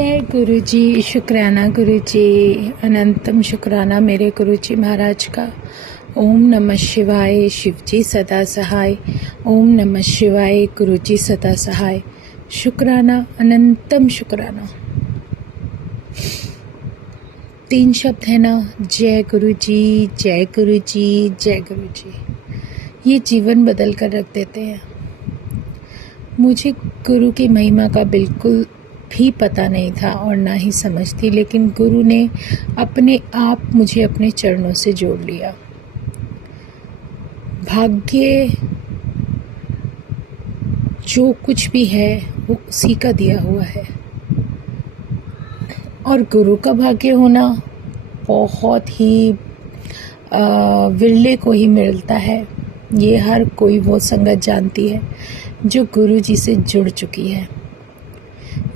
जय गुरु जी, शुक्राना गुरु जी, अनंतम शुक्राना मेरे गुरु जी महाराज का। ओम नमः शिवाय, शिव जी सदा सहाय। ओम नमः शिवाय, गुरु जी सदा सहाय। शुक्राना, अनंतम शुक्राना। 3 शब्द है ना, जय गुरु जी, जय गुरु जी, जय गुरु जी। ये जीवन बदल कर रख देते हैं। मुझे गुरु की महिमा का बिल्कुल भी पता नहीं था और ना ही समझती, लेकिन गुरु ने अपने आप मुझे अपने चरणों से जोड़ लिया। भाग्य जो कुछ भी है वो उसी का दिया हुआ है, और गुरु का भाग्य होना बहुत ही विरले को ही मिलता है। ये हर कोई वो संगत जानती है जो गुरु जी से जुड़ चुकी है,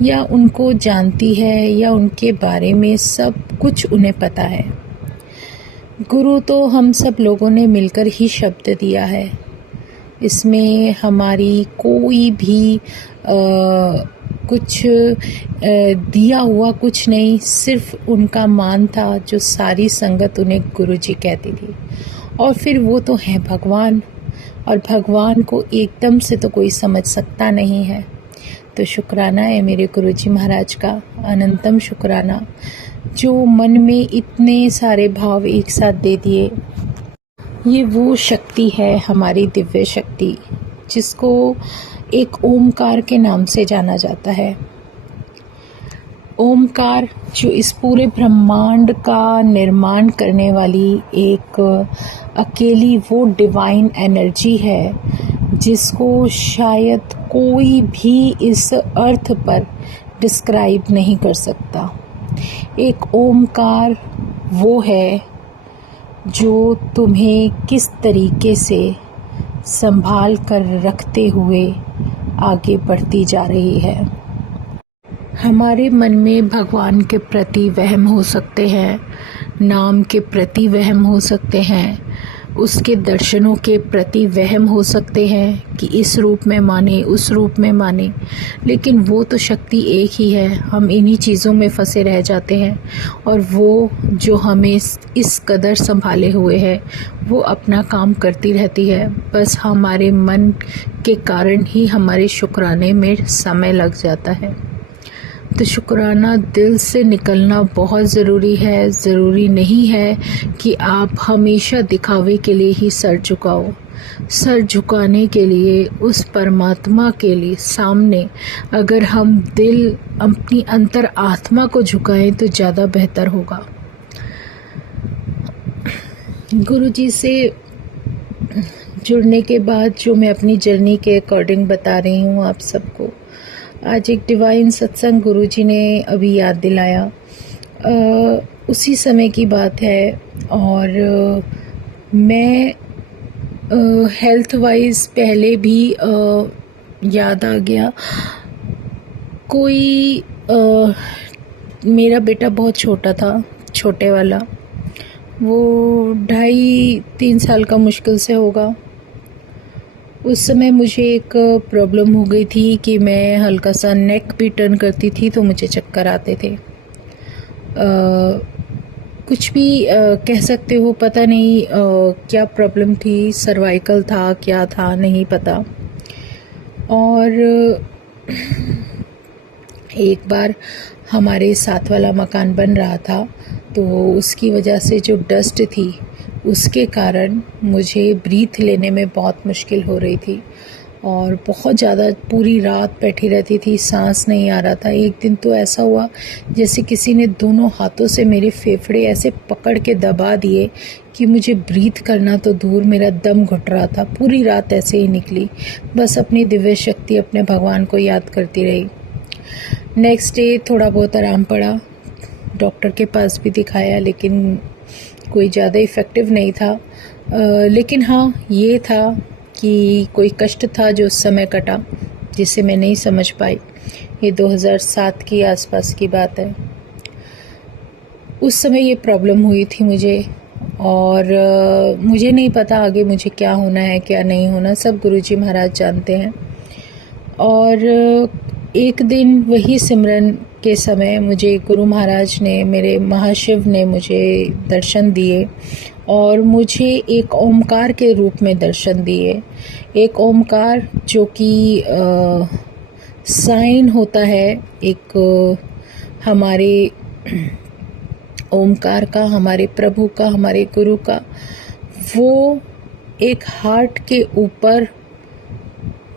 या उनको जानती है, या उनके बारे में सब कुछ उन्हें पता है। गुरु तो हम सब लोगों ने मिलकर ही शब्द दिया है। इसमें हमारी कोई भी कुछ दिया हुआ कुछ नहीं, सिर्फ उनका मान था जो सारी संगत उन्हें गुरु जी कहती थी। और फिर वो तो हैं भगवान, और भगवान को एकदम से तो कोई समझ सकता नहीं है। तो शुक्राना है मेरे गुरु जी महाराज का, अनंतम शुक्राना, जो मन में इतने सारे भाव एक साथ दे दिए। ये वो शक्ति है, हमारी दिव्य शक्ति, जिसको एक ओमकार के नाम से जाना जाता है। ओमकार जो इस पूरे ब्रह्मांड का निर्माण करने वाली एक अकेली वो डिवाइन एनर्जी है, जिसको शायद कोई भी इस अर्थ पर डिस्क्राइब नहीं कर सकता। एक ओमकार वो है जो तुम्हें किस तरीके से संभाल कर रखते हुए आगे बढ़ती जा रही है। हमारे मन में भगवान के प्रति वहम हो सकते हैं, नाम के प्रति वहम हो सकते हैं, उसके दर्शनों के प्रति वहम हो सकते हैं कि इस रूप में माने, उस रूप में माने, लेकिन वो तो शक्ति एक ही है। हम इन्हीं चीज़ों में फंसे रह जाते हैं, और वो जो हमें इस कदर संभाले हुए है वो अपना काम करती रहती है। बस हमारे मन के कारण ही हमारे शुक्राने में समय लग जाता है। तो शुक्राना दिल से निकलना बहुत ज़रूरी है। ज़रूरी नहीं है कि आप हमेशा दिखावे के लिए ही सर झुकाओ। सर झुकाने के लिए उस परमात्मा के लिए सामने अगर हम दिल, अपनी अंतर आत्मा को झुकाएं तो ज़्यादा बेहतर होगा। गुरु जी से जुड़ने के बाद जो मैं अपनी जर्नी के अकॉर्डिंग बता रही हूँ आप सबको, आज एक डिवाइन सत्संग गुरु जी ने अभी याद दिलाया। उसी समय की बात है, और मैं हेल्थ वाइज पहले भी याद आ गया। कोई मेरा बेटा बहुत छोटा था, छोटे वाला, वो 2.5-3 साल का मुश्किल से होगा। उस समय मुझे एक प्रॉब्लम हो गई थी कि मैं हल्का सा नेक भी टर्न करती थी तो मुझे चक्कर आते थे। कुछ भी कह सकते हो, पता नहीं क्या प्रॉब्लम थी, सर्वाइकल था, क्या था नहीं पता। और एक बार हमारे साथ वाला मकान बन रहा था, तो उसकी वजह से जो डस्ट थी उसके कारण मुझे ब्रीथ लेने में बहुत मुश्किल हो रही थी, और बहुत ज़्यादा पूरी रात बैठी रहती थी, सांस नहीं आ रहा था। एक दिन तो ऐसा हुआ जैसे किसी ने दोनों हाथों से मेरे फेफड़े ऐसे पकड़ के दबा दिए कि मुझे ब्रीथ करना तो दूर, मेरा दम घुट रहा था। पूरी रात ऐसे ही निकली, बस अपनी दिव्य शक्ति, अपने भगवान को याद करती रही। नेक्स्ट डे थोड़ा बहुत आराम पड़ा, डॉक्टर के पास भी दिखाया, लेकिन कोई ज़्यादा इफ़ेक्टिव नहीं था। लेकिन हाँ, ये था कि कोई कष्ट था जो उस समय कटा, जिसे मैं नहीं समझ पाई। ये 2007 की आसपास की बात है। उस समय ये प्रॉब्लम हुई थी मुझे, और मुझे नहीं पता आगे मुझे क्या होना है क्या नहीं होना, सब गुरुजी महाराज जानते हैं। और एक दिन वही सिमरन के समय मुझे गुरु महाराज ने, मेरे महाशिव ने मुझे दर्शन दिए और मुझे एक ओमकार के रूप में दर्शन दिए। एक ओमकार जो कि साइन होता है एक हमारे ओमकार का, हमारे प्रभु का, हमारे गुरु का। वो एक हार्ट के ऊपर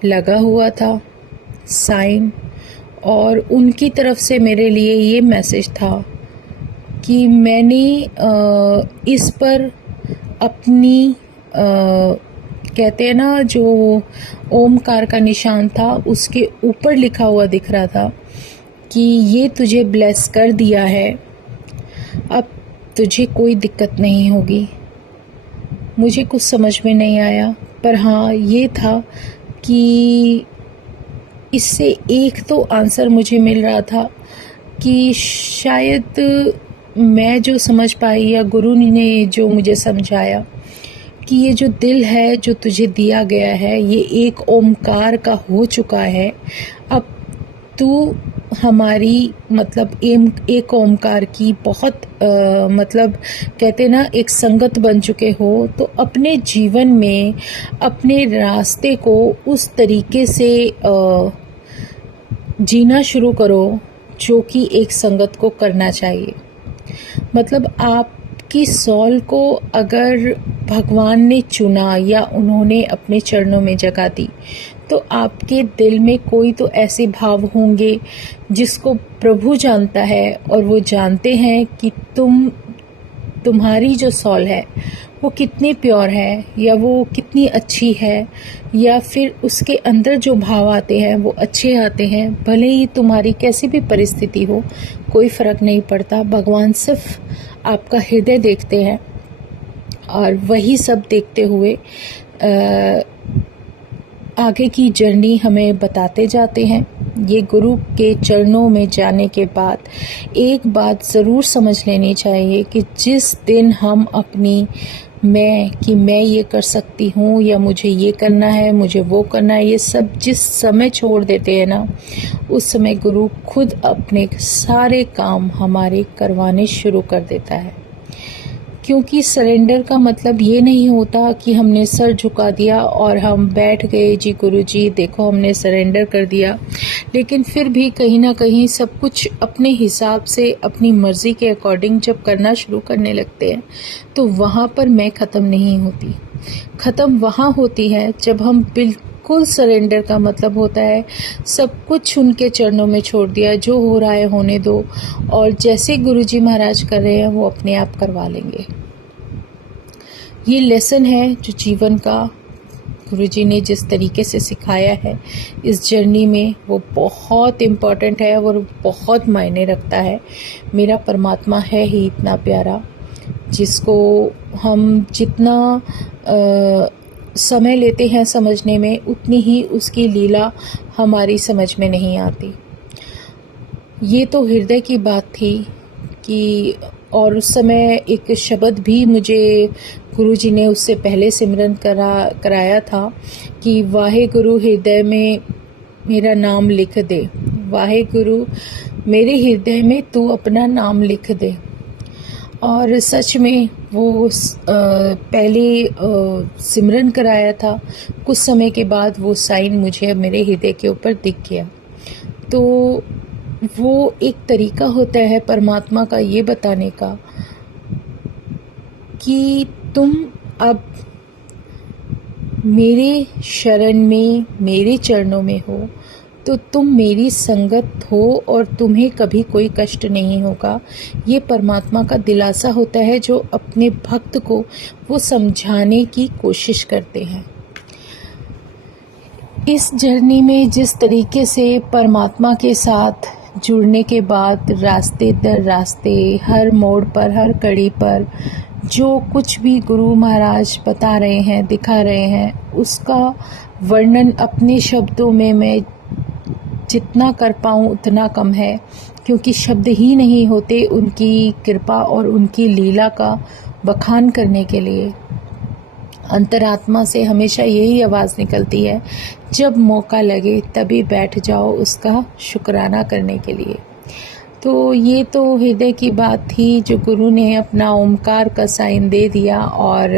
लगा हुआ था साइन, और उनकी तरफ से मेरे लिए ये मैसेज था कि मैंने इस पर अपनी कहते हैं ना, जो ओमकार का निशान था उसके ऊपर लिखा हुआ दिख रहा था कि ये तुझे ब्लेस कर दिया है, अब तुझे कोई दिक्कत नहीं होगी। मुझे कुछ समझ में नहीं आया, पर हाँ ये था कि इससे एक तो आंसर मुझे मिल रहा था कि शायद मैं जो समझ पाई या गुरु ने जो मुझे समझाया कि ये जो दिल है जो तुझे दिया गया है ये एक ओमकार का हो चुका है। अब तू हमारी मतलब एक ओमकार की बहुत मतलब कहते ना एक संगत बन चुके हो, तो अपने जीवन में अपने रास्ते को उस तरीके से जीना शुरू करो जो कि एक संगत को करना चाहिए। मतलब आपकी सॉल को अगर भगवान ने चुना या उन्होंने अपने चरणों में जगह दी, तो आपके दिल में कोई तो ऐसे भाव होंगे जिसको प्रभु जानता है, और वो जानते हैं कि तुम्हारी जो सॉल है वो कितनी प्योर है या वो कितनी अच्छी है, या फिर उसके अंदर जो भाव आते हैं वो अच्छे आते हैं। भले ही तुम्हारी कैसी भी परिस्थिति हो, कोई फ़र्क नहीं पड़ता। भगवान सिर्फ आपका हृदय देखते हैं और वही सब देखते हुए आगे की जर्नी हमें बताते जाते हैं। ये गुरु के चरणों में जाने के बाद एक बात ज़रूर समझ लेनी चाहिए कि जिस दिन हम अपनी मैं ये कर सकती हूँ या मुझे ये करना है, मुझे वो करना है, ये सब जिस समय छोड़ देते हैं ना, उस समय गुरु खुद अपने सारे काम हमारे करवाने शुरू कर देता है। क्योंकि सरेंडर का मतलब ये नहीं होता कि हमने सर झुका दिया और हम बैठ गए, जी गुरु जी देखो हमने सरेंडर कर दिया। लेकिन फिर भी कहीं ना कहीं सब कुछ अपने हिसाब से अपनी मर्ज़ी के अकॉर्डिंग जब करना शुरू करने लगते हैं, तो वहाँ पर मैं ख़त्म नहीं होती। ख़त्म वहाँ होती है जब हम बिल्कुल सरेंडर का मतलब होता है सब कुछ उनके चरणों में छोड़ दिया, जो हो रहा है होने दो, और जैसे गुरुजी महाराज कर रहे हैं वो अपने आप करवा लेंगे। ये लेसन है जो जीवन का गुरुजी ने जिस तरीके से सिखाया है इस जर्नी में, वो बहुत इम्पॉर्टेंट है और बहुत मायने रखता है। मेरा परमात्मा है ही इतना प्यारा, जिसको हम जितना समय लेते हैं समझने में, उतनी ही उसकी लीला हमारी समझ में नहीं आती। ये तो हृदय की बात थी कि, और उस समय एक शब्द भी मुझे गुरुजी ने उससे पहले सिमरन कराया था कि वाहे गुरु हृदय में मेरा नाम लिख दे, वाहे गुरु मेरे हृदय में तू अपना नाम लिख दे। और सच में वो पहले सिमरन कराया था, कुछ समय के बाद वो साइन मुझे मेरे हृदय के ऊपर दिख गया। तो वो एक तरीका होता है परमात्मा का ये बताने का कि तुम अब मेरे शरण में, मेरे चरणों में हो, तो तुम मेरी संगत हो और तुम्हें कभी कोई कष्ट नहीं होगा। ये परमात्मा का दिलासा होता है जो अपने भक्त को वो समझाने की कोशिश करते हैं। इस जर्नी में जिस तरीके से परमात्मा के साथ जुड़ने के बाद रास्ते दर रास्ते, हर मोड़ पर, हर कड़ी पर जो कुछ भी गुरु महाराज बता रहे हैं, दिखा रहे हैं, उसका वर्णन अपने शब्दों में मैं जितना कर पाऊँ उतना कम है, क्योंकि शब्द ही नहीं होते उनकी कृपा और उनकी लीला का बखान करने के लिए। अंतरात्मा से हमेशा यही आवाज़ निकलती है, जब मौका लगे तभी बैठ जाओ उसका शुक्राना करने के लिए। तो ये तो हृदय की बात थी, जो गुरु ने अपना ओमकार का साइन दे दिया और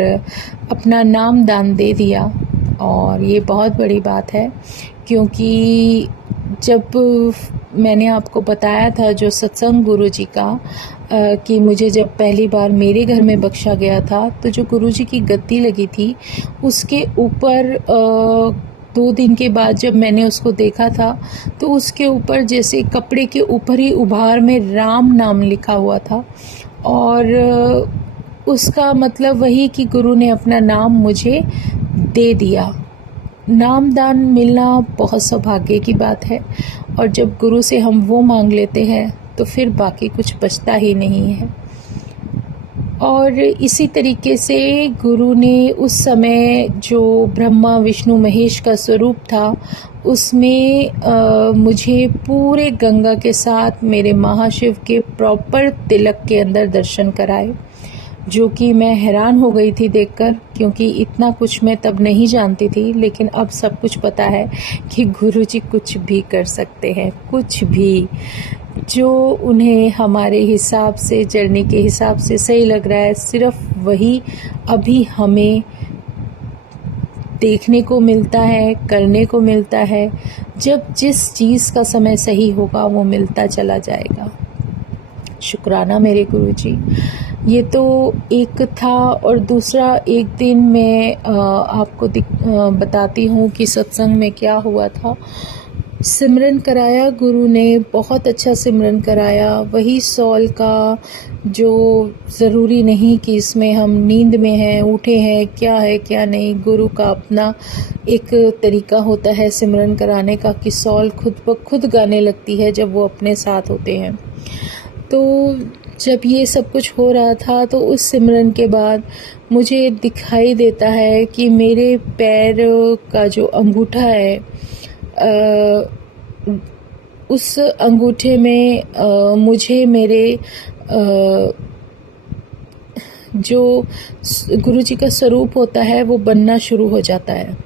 अपना नाम दान दे दिया। और ये बहुत बड़ी बात है, क्योंकि जब मैंने आपको बताया था जो सत्संग गुरु जी का कि मुझे जब पहली बार मेरे घर में बख्शा गया था, तो जो गुरु जी की गद्दी लगी थी उसके ऊपर 2 दिन के बाद जब मैंने उसको देखा था, तो उसके ऊपर जैसे कपड़े के ऊपर ही उभार में राम नाम लिखा हुआ था। और उसका मतलब वही कि गुरु ने अपना नाम मुझे दे दिया। नामदान मिलना बहुत सौभाग्य की बात है, और जब गुरु से हम वो मांग लेते हैं तो फिर बाकी कुछ बचता ही नहीं है। और इसी तरीके से गुरु ने उस समय जो ब्रह्मा विष्णु महेश का स्वरूप था, उसमें मुझे पूरे गंगा के साथ मेरे महाशिव के प्रॉपर तिलक के अंदर दर्शन कराए, जो कि मैं हैरान हो गई थी देखकर, क्योंकि इतना कुछ मैं तब नहीं जानती थी। लेकिन अब सब कुछ पता है कि गुरुजी कुछ भी कर सकते हैं, कुछ भी जो उन्हें हमारे हिसाब से, जर्नी के हिसाब से सही लग रहा है, सिर्फ वही अभी हमें देखने को मिलता है, करने को मिलता है। जब जिस चीज़ का समय सही होगा वो मिलता चला जाएगा। शुक्राना मेरे गुरुजी। ये तो एक था। और दूसरा, एक दिन मैं आपको बताती हूँ कि सत्संग में क्या हुआ था। सिमरन कराया गुरु ने, बहुत अच्छा सिमरन कराया। वही सॉल का, जो ज़रूरी नहीं कि इसमें हम नींद में हैं, उठे हैं, क्या है क्या नहीं। गुरु का अपना एक तरीका होता है सिमरन कराने का कि सॉल खुद ब खुद गाने लगती है जब वो अपने साथ होते हैं। तो जब ये सब कुछ हो रहा था, तो उस सिमरन के बाद मुझे दिखाई देता है कि मेरे पैर का जो अंगूठा है, उस अंगूठे में मुझे मेरे जो गुरुजी का स्वरूप होता है वो बनना शुरू हो जाता है।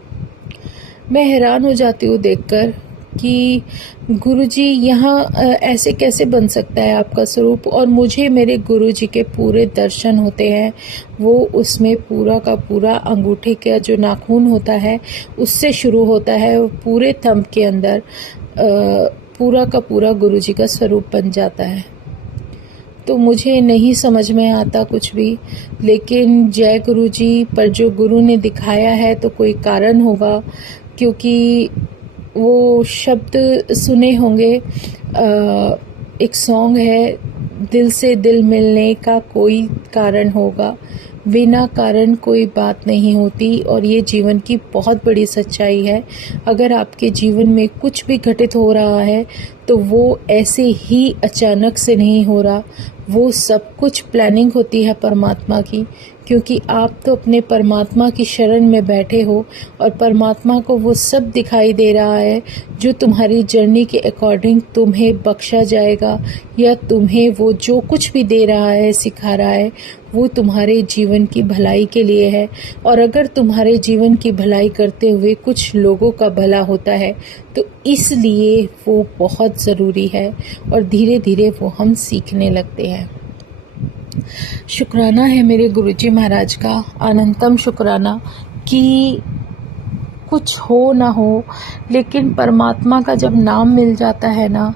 मैं हैरान हो जाती हूँ देखकर कि गुरुजी यहाँ ऐसे कैसे बन सकता है आपका स्वरूप। और मुझे मेरे गुरुजी के पूरे दर्शन होते हैं। वो उसमें पूरा का पूरा अंगूठे का जो नाखून होता है उससे शुरू होता है, वो पूरे थंब के अंदर पूरा का पूरा गुरुजी का स्वरूप बन जाता है। तो मुझे नहीं समझ में आता कुछ भी, लेकिन जय गुरुजी। पर जो गुरु ने दिखाया है तो कोई कारण होगा, क्योंकि वो शब्द सुने होंगे। एक सॉन्ग है, दिल से दिल मिलने का कोई कारण होगा, बिना कारण कोई बात नहीं होती। और ये जीवन की बहुत बड़ी सच्चाई है। अगर आपके जीवन में कुछ भी घटित हो रहा है तो वो ऐसे ही अचानक से नहीं हो रहा, वो सब कुछ प्लानिंग होती है परमात्मा की। क्योंकि आप तो अपने परमात्मा की शरण में बैठे हो, और परमात्मा को वो सब दिखाई दे रहा है जो तुम्हारी जर्नी के अकॉर्डिंग तुम्हें बख्शा जाएगा, या तुम्हें वो जो कुछ भी दे रहा है, सिखा रहा है, वो तुम्हारे जीवन की भलाई के लिए है। और अगर तुम्हारे जीवन की भलाई करते हुए कुछ लोगों का भला होता है तो इसलिए वो बहुत ज़रूरी है, और धीरे धीरे वो हम सीखने लगते हैं। शुक्राना है मेरे गुरुजी महाराज का, अनंतम शुक्राना कि कुछ हो ना हो, लेकिन परमात्मा का जब नाम मिल जाता है ना,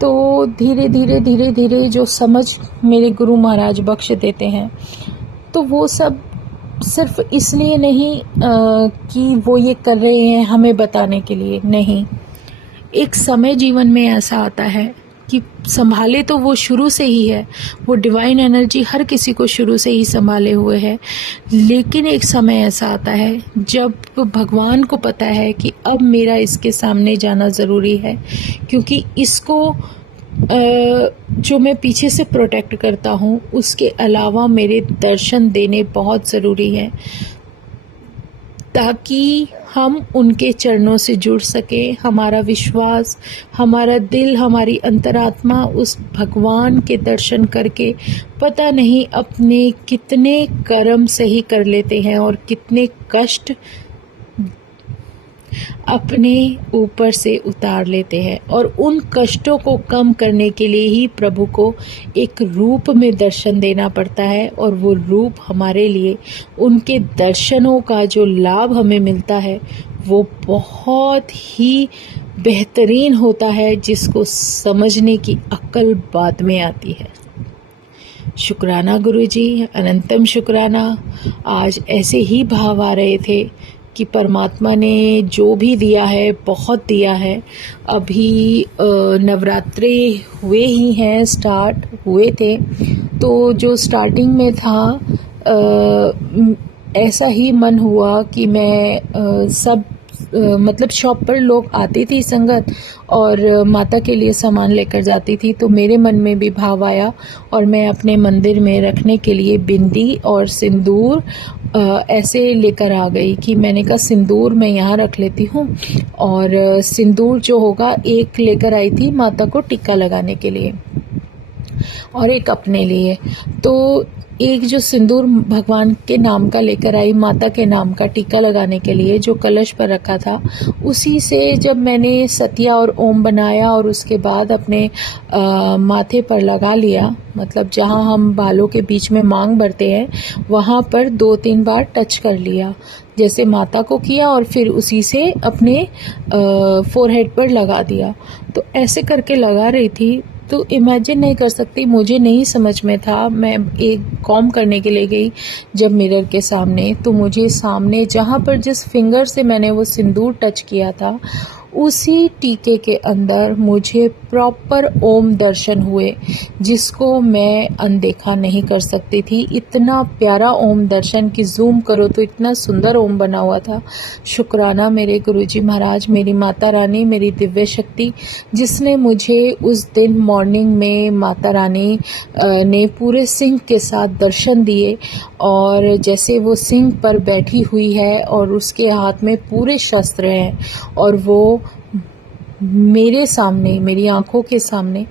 तो धीरे धीरे जो समझ मेरे गुरु महाराज बख्श देते हैं, तो वो सब सिर्फ इसलिए नहीं कि वो ये कर रहे हैं हमें बताने के लिए, नहीं। एक समय जीवन में ऐसा आता है कि संभाले तो वो शुरू से ही है, वो डिवाइन एनर्जी हर किसी को शुरू से ही संभाले हुए है। लेकिन एक समय ऐसा आता है जब भगवान को पता है कि अब मेरा इसके सामने जाना ज़रूरी है, क्योंकि इसको जो मैं पीछे से प्रोटेक्ट करता हूँ उसके अलावा मेरे दर्शन देने बहुत ज़रूरी है। ताकि हम उनके चरणों से जुड़ सकें। हमारा विश्वास, हमारा दिल, हमारी अंतरात्मा उस भगवान के दर्शन करके पता नहीं अपने कितने कर्म सही कर लेते हैं और कितने कष्ट अपने ऊपर से उतार लेते हैं। और उन कष्टों को कम करने के लिए ही प्रभु को एक रूप में दर्शन देना पड़ता है, और वो रूप हमारे लिए, उनके दर्शनों का जो लाभ हमें मिलता है वो बहुत ही बेहतरीन होता है, जिसको समझने की अक्ल बाद में आती है। शुक्राना गुरुजी, अनंतम शुक्राना। आज ऐसे ही भाव आ रहे थे कि परमात्मा ने जो भी दिया है बहुत दिया है। अभी नवरात्रे हुए ही हैं, स्टार्ट हुए थे, तो जो स्टार्टिंग में था ऐसा ही मन हुआ कि मैं सब मतलब शॉप पर लोग आती थी संगत और माता के लिए सामान लेकर जाती थी, तो मेरे मन में भी भाव आया और मैं अपने मंदिर में रखने के लिए बिंदी और सिंदूर ऐसे लेकर आ गई कि मैंने कहा सिंदूर मैं यहाँ रख लेती हूँ, और सिंदूर जो होगा एक लेकर आई थी माता को टिक्का लगाने के लिए और एक अपने लिए। तो एक जो सिंदूर भगवान के नाम का लेकर आई, माता के नाम का टीका लगाने के लिए जो कलश पर रखा था, उसी से जब मैंने सतिया और ओम बनाया और उसके बाद अपने माथे पर लगा लिया, मतलब जहाँ हम बालों के बीच में मांग भरते हैं वहाँ पर 2-3 बार टच कर लिया, जैसे माता को किया और फिर उसी से अपने फोरहेड पर लगा दिया। तो ऐसे करके लगा रही थी, तो इमेजिन नहीं कर सकती, मुझे नहीं समझ में था। मैं एक कॉम करने के लिए गई जब मिरर के सामने, तो मुझे सामने जहाँ पर जिस फिंगर से मैंने वो सिंदूर टच किया था उसी टीके के अंदर मुझे प्रॉपर ओम दर्शन हुए, जिसको मैं अनदेखा नहीं कर सकती थी। इतना प्यारा ओम दर्शन कि जूम करो तो इतना सुंदर ओम बना हुआ था। शुक्राना मेरे गुरुजी महाराज, मेरी माता रानी, मेरी दिव्य शक्ति, जिसने मुझे उस दिन मॉर्निंग में माता रानी ने पूरे सिंह के साथ दर्शन दिए, और जैसे वो सिंह पर बैठी हुई है और उसके हाथ में पूरे शस्त्र हैं और वो मेरे सामने, मेरी आंखों के सामने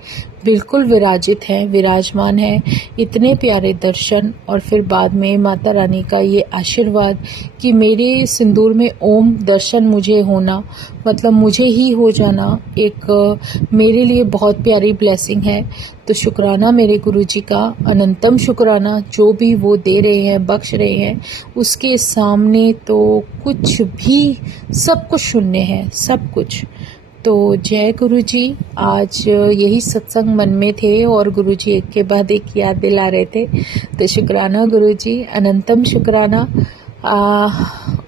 बिल्कुल विराजित है, विराजमान है। इतने प्यारे दर्शन, और फिर बाद में माता रानी का ये आशीर्वाद कि मेरे सिंदूर में ओम दर्शन मुझे होना, मतलब मुझे ही हो जाना, एक मेरे लिए बहुत प्यारी ब्लेसिंग है। तो शुक्राना मेरे गुरुजी का, अनंतम शुक्राना। जो भी वो दे रहे हैं, बख्श रहे हैं, उसके सामने तो कुछ भी, सब कुछ शून्य है, सब कुछ। तो जय गुरुजी। आज यही सत्संग मन में थे और गुरुजी एक के बाद एक याद दिला रहे थे, तो शुक्राना गुरुजी, अनंतम शुक्राना।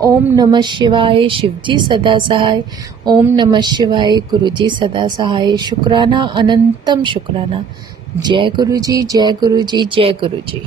ओम नमः शिवाय, शिवजी सदा सहाय। ओम नमः शिवाय, गुरुजी सदा सहाय। शुक्राना, अनंतम शुक्राना। जय गुरुजी, जय गुरुजी, जय गुरुजी।